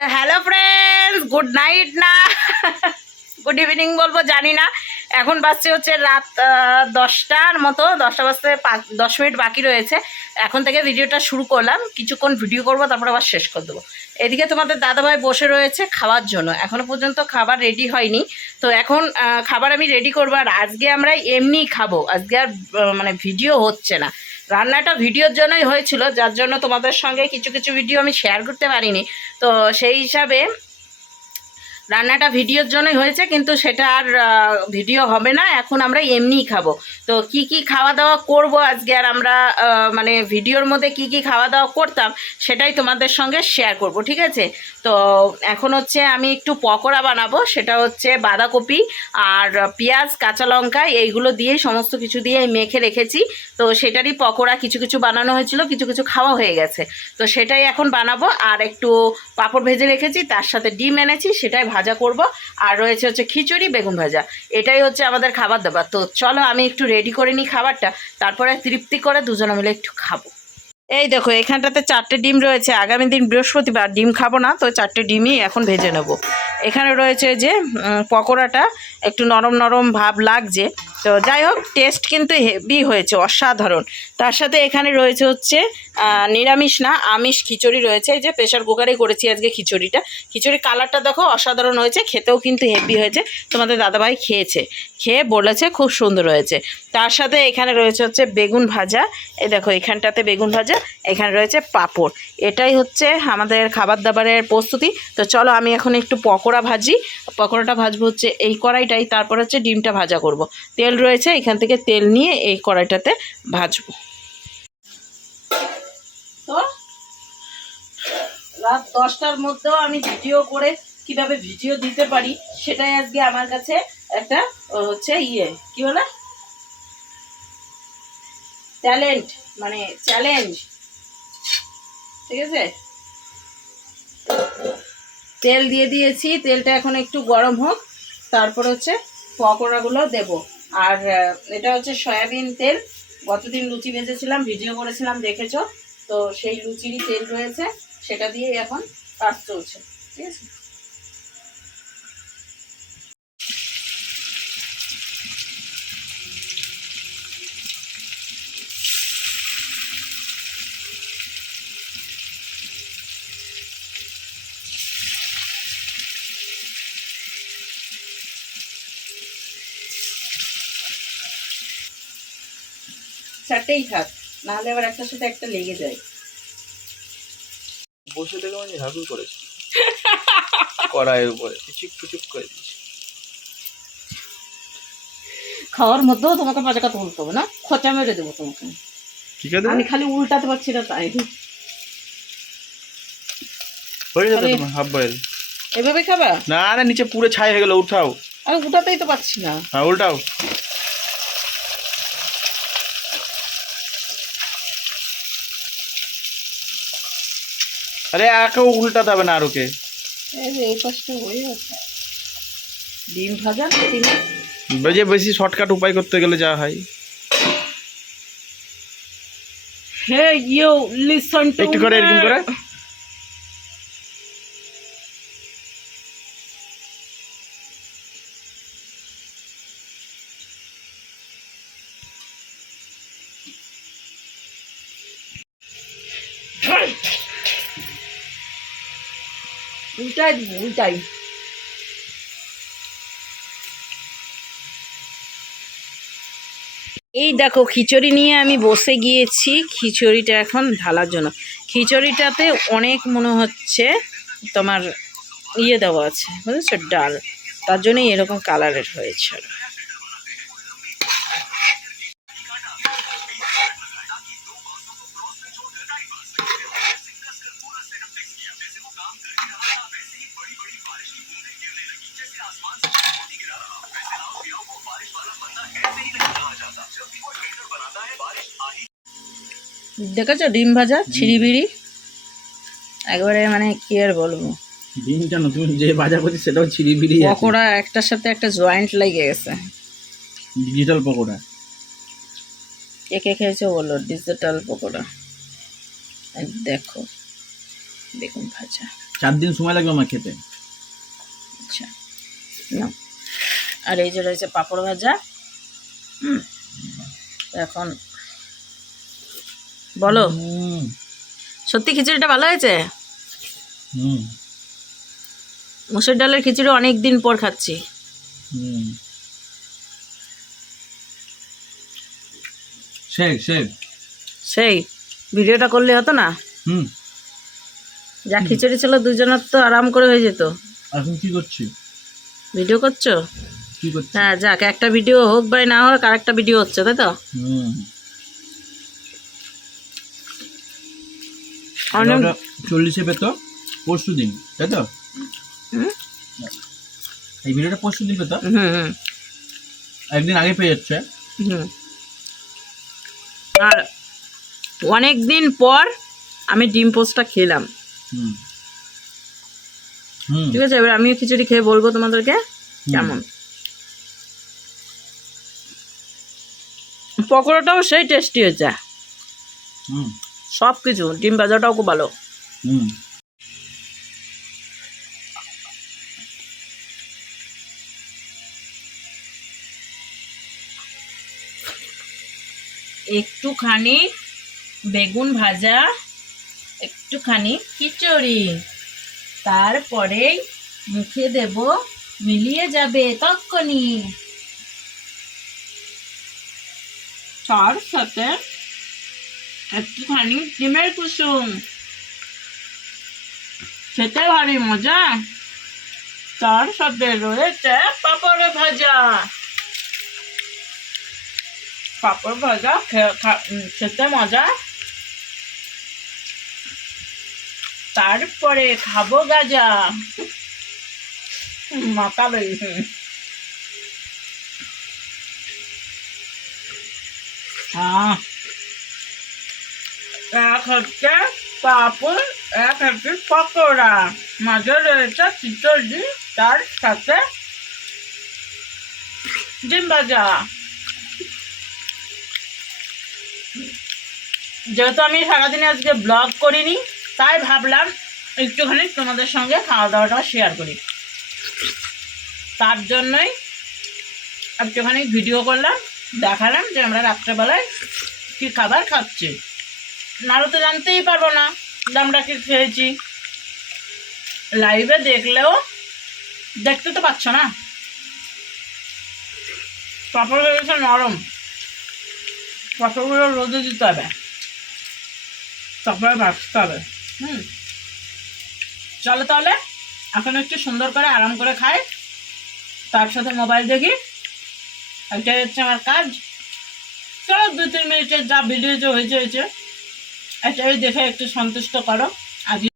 Hello friends good night না good evening বলব, জানি না। এখন বাজছে হচ্ছে রাত দশটার মতো, দশটা বাজতে পাঁচ- দশ মিনিট বাকি রয়েছে। এখন থেকে ভিডিওটা শুরু করলাম। কিছুক্ষণ ভিডিও করব, তারপর আবার শেষ করে দেবো। এদিকে তোমাদের দাদাভাই বসে রয়েছে খাওয়ার জন্য। এখনও পর্যন্ত খাবার রেডি হয়নি। তো এখন খাবার আমি রেডি করব। আর আজকে আমরা এমনি খাব। আজকে আর মানে ভিডিও হচ্ছে না। রান্নাটা ভিডিওর জন্যই হয়েছিল, যার জন্য তোমাদের সঙ্গে কিছু কিছু ভিডিও আমি শেয়ার করতে পারিনি। তো সেই হিসাবে রান্নাটা ভিডিওর জন্যই হয়েছে, কিন্তু সেটা আর ভিডিও হবে না, এখন আমরা এমনিই খাব। তো কি কি খাওয়া দাওয়া করব আজকে, আর আমরা মানে ভিডিওর মধ্যে কি কি খাওয়া দাওয়া করতাম, সেটাই তোমাদের সঙ্গে শেয়ার করব, ঠিক আছে? তো এখন হচ্ছে আমি একটু পকোড়া বানাবো, সেটা হচ্ছে বাঁধাকপি আর পেঁয়াজ, কাঁচা লঙ্কা, এইগুলো দিয়ে সমস্ত কিছু দিয়ে মেখে রেখেছি। তো সেটারই পকোড়া কিছু কিছু বানানো হয়েছিল, কিছু কিছু খাওয়া হয়ে গেছে। তো সেটাই এখন বানাবো, আর একটু পাঁপড় ভেজে রেখেছি, তার সাথে ডিম এনেছি, সেটাই ভাজা করব। আর রয়েছে হচ্ছে খিচুড়ি, বেগুন ভাজা। এটাই হচ্ছে আমাদের খাবার দাবার। তো চলো, আমি একটু রেডি করে নিই খাবারটা। তারপরে তৃপ্তি করে দুজনে মিলে একটু খাব। এই দেখো, এখানটাতে চারটে ডিম রয়েছে। আগামী দিন বৃহস্পতিবার ডিম খাব না, তো চারটে ডিমই এখন ভেজে নেব। এখানে রয়েছে যে পকোড়াটা একটু নরম নরম ভাব লাগছে। তো যাই হোক টেস্ট কিন্তু হেভি হয়েছে, অসাধারণ। তার সাথে এখানে রয়েছে হচ্ছে নিরামিষ না, আমিষ খিচুড়ি রয়েছে। এই যে প্রেশার কুকারে করেছি আজকে খিচুড়িটা। খিচুড়ির কালারটা দেখো অসাধারণ হয়েছে, খেতেও কিন্তু হেভি হয়েছে। তোমাদের দাদাভাই খেয়েছে, খেয়ে বলেছে খুব সুন্দর হয়েছে। তার সাথে এখানে রয়েছে হচ্ছে বেগুন ভাজা। এই দেখো এখানটাতে বেগুন ভাজা, এখানে রয়েছে পাঁপড়। এটাই হচ্ছে আমাদের খাবার দাবারের প্রস্তুতি। তো চলো আমি এখন একটু পকোড়া ভাজি। পকোড়াটা ভাজবো হচ্ছে এই কড়াইটাই, তারপর হচ্ছে ডিমটা ভাজা করব। তেল রয়েছে, এখান থেকে তেল নিয়ে এই কড়াইটাতে ভাজবো। রাত দশটার মধ্যেও আমি ভিডিও করে কীভাবে ভিডিও দিতে পারি, সেটাই আজকে আমার কাছে একটা হচ্ছে ইয়ে। কি বলে? ট্যালেন্ট মানে চ্যালেঞ্জ ঠিক আছে? তেল দিয়ে দিয়েছি, তেলটা এখন একটু গরম হোক, তারপর হচ্ছে পকোড়াগুলো দেব। আর এটা হচ্ছে সয়াবিন তেল। গতদিন লুচি ভেজেছিলাম, ভিডিও করেছিলাম, দেখেছ? তো সেই লুচিরই তেল রয়েছে। সেটা দিয়ে এখন কাজ চলছে, ঠিক আছে? চারটেই থাক, নাহলে আবার একটার সাথে একটা লেগে যায়। বসে থেকে মানে ঝাঁকুর করেছে কড়াইয়ের উপরে চুপ চুপ করে দিয়েছে। খাওয়ার মধ্যেও তোমাকে পাজাকা তুলতে হবে না? খোঁচা মেরে দেবো তোমাকে। ঠিক আছে আমি খালি উল্টাতে পারছি না তাই। হয়ে যাবে তোমার হাফ বয়েল। এভাবে খাবা? না না নিচে পুরো ছাই হয়ে গেল উঠাও। আমি উঠাতেই তো পারছি না। হ্যাঁ উল্টাও। আরে একেও উল্টাতে হবে না আর ওকে এই যে এই পাশটা আছে। ডিম ভাজা ডিম বেশি শর্টকাট উপায় করতে গেলে যা হয়। হে ইউ লিসন টু একটু করে এরকম করে। উল্টাই এই দেখো, খিচুড়ি নিয়ে আমি বসে গিয়েছি। খিচুড়িটা এখন ঢালার জন্য। খিচুড়িটাতে অনেক মনে হচ্ছে তোমার ইয়ে দেওয়া আছে, বুঝেছ? ডাল। তার জন্যই এরকম কালারের হয়েছে। দেখেছ? ডিম ভাজা ছিড়িবিড়ি? একবারে মানে কি আর বলব? ডিম জানো তুমি যে ভাজা করছি সেটাও ছিড়ি বিড়ি পকোড়া একটার সাথে একটা জয়েন্ট লেগে গেছে। ডিজিটাল পকোড়া। কে কে খেয়েছে বলো? ডিজিটাল পকোড়া। দেখো বেগুন ভাজা। চার দিন সময় লাগবে আমার খেতে। আচ্ছা নাও। আর এই যে রয়েছে পাঁপড় ভাজা হুম এখন। বলো। সত্যি খিচুড়িটা ভালো হয়েছে? হুম। মুসুর ডালের খিচুড়ি অনেক দিন পর খাচ্ছি। হুম। শেখ শেখ সেই ভিডিওটা করলে হতো না? হুম। যা খিচুড়ি ছিল দুজনের তো আরাম করে হয়ে যেত। এখন কি করছি? ভিডিও করছ? কি করছি হ্যাঁ যাক একটা ভিডিও হোক বা না হোক আর একটা ভিডিও হচ্ছে তাই তো? চল্লিশে পেতো পরশু দিন তাই তো? এই ভিডিওটা পরশু দিন পেতো? হুম হুম। একদিন আগে পেয়ে যাচ্ছে। আর অনেক দিন পর আমি ডিম পোস্টটা খেলাম। ঠিক আছে? এবার আমিও খিচুড়ি খেয়ে বলব তোমাদেরকে। কেমন? পকোড়াটাও সেই টেস্টি হয়েছে। সব কিছু ডিম ভাজাটাও খুব ভালো। হুম। একটুখানি বেগুন ভাজা একটুখানি খিচুড়ি। তারপরেই মুখে দেব মিলিয়ে যাবে তক্ষণি তার সাথে একটুখানি ডিমের কুসুম। খেতে ভারী মজা। তার সাথে রয়েছে পাপড় ভাজা। পাপড় ভাজা খেতে মজা। তারপরে খাব গাজা। মাথা এক হচ্ছে পাপড়, এক হচ্ছে পকোড়া। মাঝে রয়েছে খিচুড়ি, তার সাথে ডিম ভাজা। যেহেতু আমি সারাদিনে আজকে ব্লগ করিনি, তাই ভাবলাম একটুখানি তোমাদের সঙ্গে খাওয়া দাওয়াটা শেয়ার করি। তার জন্যই একটুখানি ভিডিও করলাম। দেখালাম যে আমরা রাত্রেবেলায় কী খাবার খাচ্ছি। নাহলে তো জানতেই পারব না যে আমরা কি খেয়েছি। লাইভে দেখলেও দেখতে তো পাচ্ছ না। পাপড় হয়ে গেছে নরম। পাপড়গুলো রোদে দিতে হবে। তারপরে বাঁচতে হবে। হুম। চলো তাহলে, এখন একটু সুন্দর করে আরাম করে খাই। তার সাথে মোবাইল দেখি। এটাই হচ্ছে আমার কাজ। চলো, দু, তিন মিনিটের যা ভিডিও হয়েছে হয়েছে। এটাই দেখে একটু সন্তুষ্ট করো। আজ